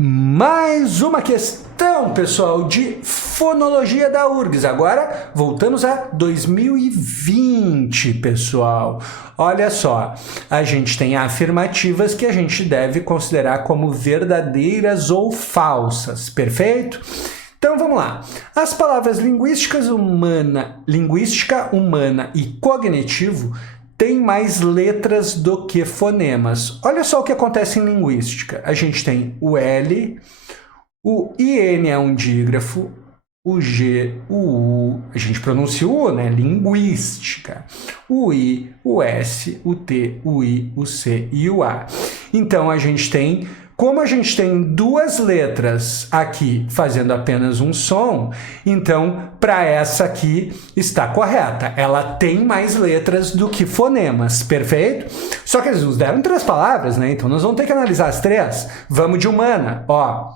Mais uma questão, pessoal, de fonologia da URGS. Agora, voltamos a 2020, pessoal. Olha só, a gente tem afirmativas que a gente deve considerar como verdadeiras ou falsas, perfeito? Então, vamos lá. As palavras linguística humana e cognitivo têm mais letras do que fonemas. Olha só o que acontece em linguística. A gente tem o L, o IN é um dígrafo, o G, o U, a gente pronuncia o U, né? Linguística. O I, o S, o T, o I, o C e o A. Então, a gente tem... Como a gente tem duas letras aqui fazendo apenas um som, então, para essa aqui está correta. Ela tem mais letras do que fonemas, perfeito? Só que eles nos deram 3 palavras, né? Então, nós vamos ter que analisar as 3. Vamos de humana, ó.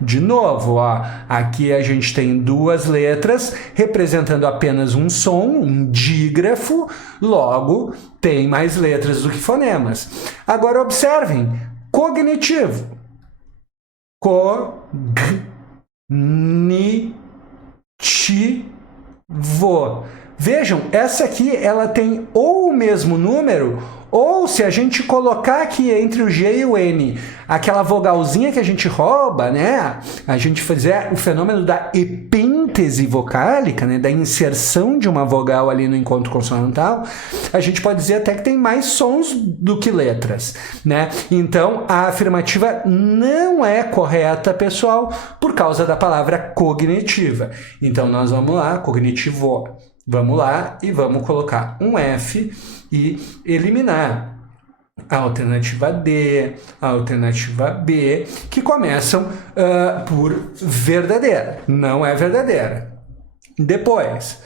De novo, ó, aqui a gente tem 2 letras representando apenas um som, um dígrafo, logo tem mais letras do que fonemas. Agora observem, cognitivo. Cognitivo. Vejam, essa aqui ela tem ou o mesmo número, ou se a gente colocar aqui entre o G e o N, aquela vogalzinha que a gente rouba, né? A gente fizer o fenômeno da epíntese vocálica, né? Da inserção de uma vogal ali no encontro consonantal, a gente pode dizer até que tem mais sons do que letras, né? Então, a afirmativa não é correta, pessoal, por causa da palavra cognitiva. Então, nós vamos lá, cognitivo. Vamos lá e vamos colocar um F e eliminar a alternativa D, a alternativa B, que começam por verdadeira. Não é verdadeira. Depois,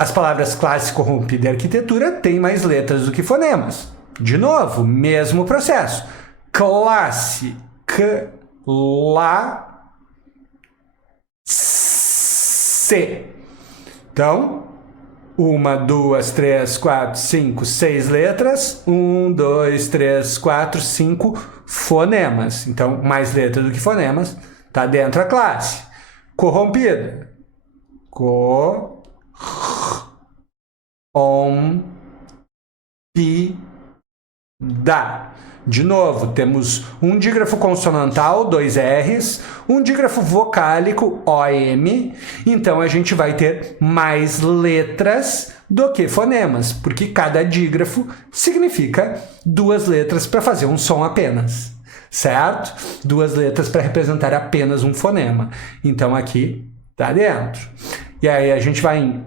as palavras classe, corrompida e arquitetura têm mais letras do que fonemas. De novo, mesmo processo. Classe, C. Então, 1, 2, 3, 4, 5, 6 letras. 1, 2, 3, 4, 5 fonemas. Então, mais letras do que fonemas, está dentro da classe. Corrompida. De novo, temos um dígrafo consonantal, 2 R's, um dígrafo vocálico, OM, então a gente vai ter mais letras do que fonemas, porque cada dígrafo significa 2 letras para fazer um som apenas, certo? 2 letras para representar apenas um fonema. Então aqui tá dentro. E aí a gente vai em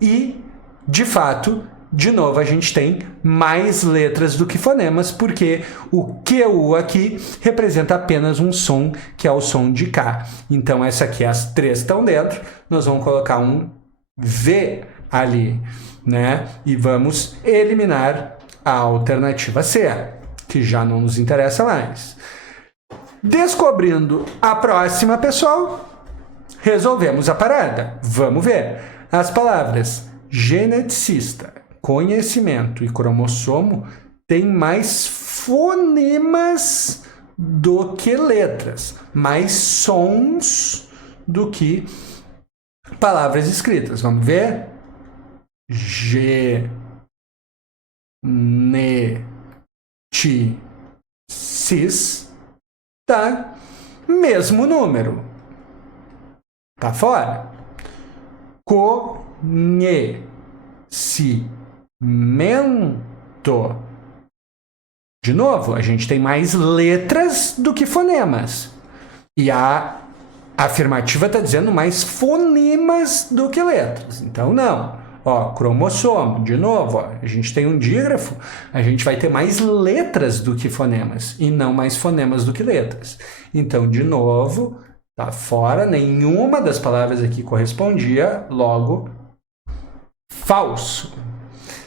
e, de fato, de novo, a gente tem mais letras do que fonemas, porque o QU aqui representa apenas um som, que é o som de K. Então, essa aqui, as 3 estão dentro, nós vamos colocar um V ali, né? E vamos eliminar a alternativa C, que já não nos interessa mais. Descobrindo a próxima, pessoal, resolvemos a parada. Vamos ver. As palavras geneticista, conhecimento e cromossomo têm mais fonemas do que letras, mais sons do que palavras escritas. Vamos ver? Geneticista, mesmo número. Tá fora. Conhecimento. De novo, a gente tem mais letras do que fonemas. E a afirmativa está dizendo mais fonemas do que letras. Então, não. Ó, cromossomo, de novo, ó, a gente tem um dígrafo, a gente vai ter mais letras do que fonemas, e não mais fonemas do que letras. Então, de novo... Tá fora, nenhuma das palavras aqui correspondia, logo, falso,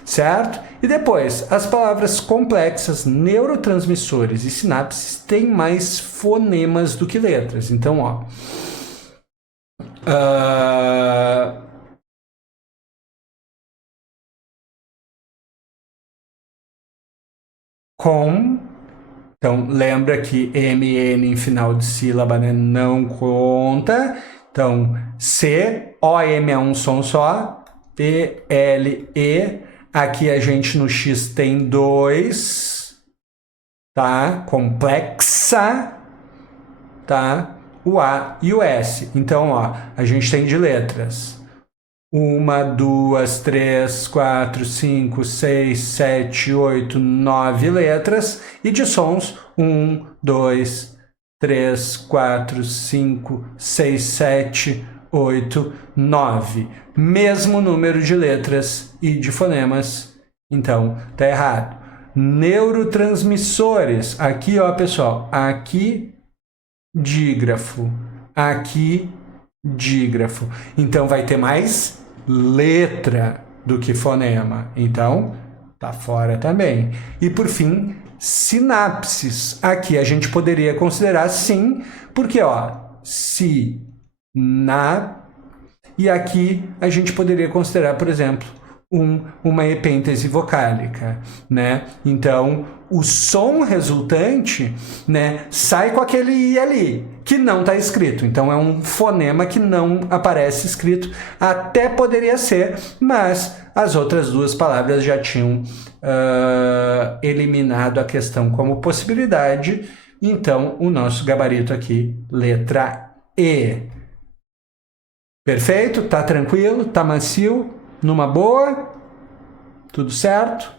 certo? E depois, as palavras complexas, neurotransmissores e sinapses têm mais fonemas do que letras. Então, ó, Com. Então, lembra que MN em final de sílaba, né, não conta. Então, C, OM é um som só. E, L, E. Aqui a gente no X tem 2. Tá? Complexa. Tá? O A e o S. Então, ó, a gente tem de letras. 1, 2, 3, 4, 5, 6, 7, 8, 9 letras. E de sons, 1, 2, 3, 4, 5, 6, 7, 8, 9. Mesmo número de letras e de fonemas. Então, tá errado. Neurotransmissores. Aqui, ó, pessoal. Aqui, dígrafo. Aqui, dígrafo. Então, vai ter mais letra do que fonema. Então, tá fora também. E, por fim, sinapses. Aqui a gente poderia considerar sim, porque, ó, e aqui a gente poderia considerar, por exemplo, uma epêntese vocálica, né? Então, o som resultante, né, sai com aquele I ali, que não está escrito. Então, é um fonema que não aparece escrito. Até poderia ser, mas as outras duas palavras já tinham eliminado a questão como possibilidade. Então, o nosso gabarito aqui, letra E. Perfeito? Tá tranquilo? Tá macio? Numa boa? Tudo certo?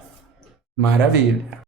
Maravilha.